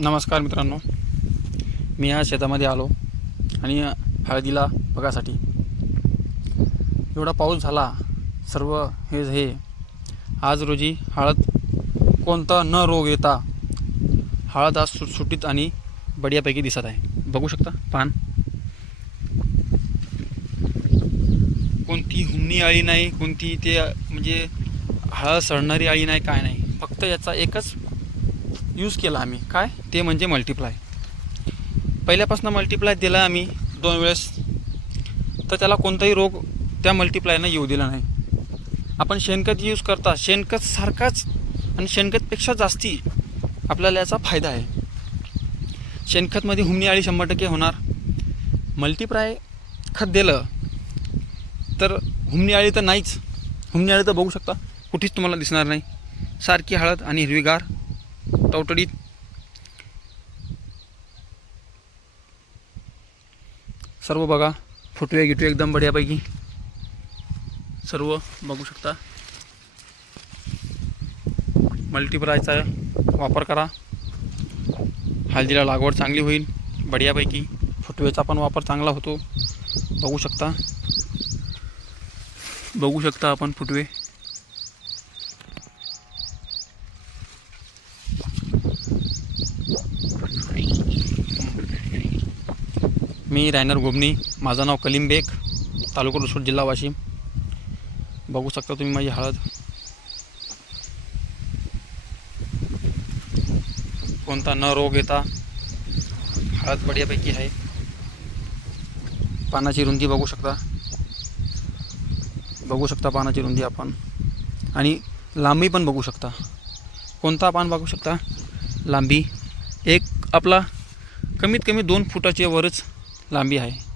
नमस्कार मित्रांनो. मी आज शेतामध्ये आलो आणि हळदीला बघासाठी. एवढा पाऊस झाला सर्व हे हे. आज रोजी हळद कोणता न रोग येता हळद आज सुटसुटीत आणि बढियापैकी दिसत आहे. बघू शकता पान. कोणती हुमणी आळी नाही कोणती ते म्हणजे हळद सडणारी आळी नाही काय नाही. फक्त याचा एकच यूज केला आम्ही. काय? ते म्हणजे मल्टिप्लाय पहिल्यापासून मल्टिप्लाय दिला आम्ही दोन वेळेस. तर त्याला कोणताही रोग त्या मल्टिप्लायनं येऊ दिला नाही. आपण शेणखत यूज करता. शेणखत सारखाच आणि शेणखतपेक्षा जास्ती आपल्याला याचा फायदा आहे. शेणखतमध्ये हुमणी आळी शंभर टक्के होणार. मल्टिप्लाय खत दिलं तर हुमणी आळी तर नाहीच. हुमणी आळी तर बघू शकता. कुठेच तुम्हाला दिसणार नाही. सारखी हळद आणि हिरवीगार. टवटडीत सर्व बघा फुटवे गिटवे एकदम बढियापैकी. सर्व बघू शकता. मल्टीप्रायचा वापर करा. हळदीला लागवड चांगली होईल बढियापैकी. फुटवेचा पण वापर चांगला होतो. बघू शकता. बघू शकता आपण फुटवे. मी रायनर गोबनी. माझं नाव कलीम बेग तालुका रुसोड जिल्हा वाशिम. बघू शकता तुम्ही माझी हळद. कोणता न रोग येता हळद बढियापैकी आहे. पानाची रुंदी बघू शकता. बघू शकता पानाची रुंदी आपण. आणि लांबी पण बघू शकता. कोणता पान बघू शकता? लांबी. एक आपला कमीत कमी दोन फुटाच्या वरच लांबी आहे.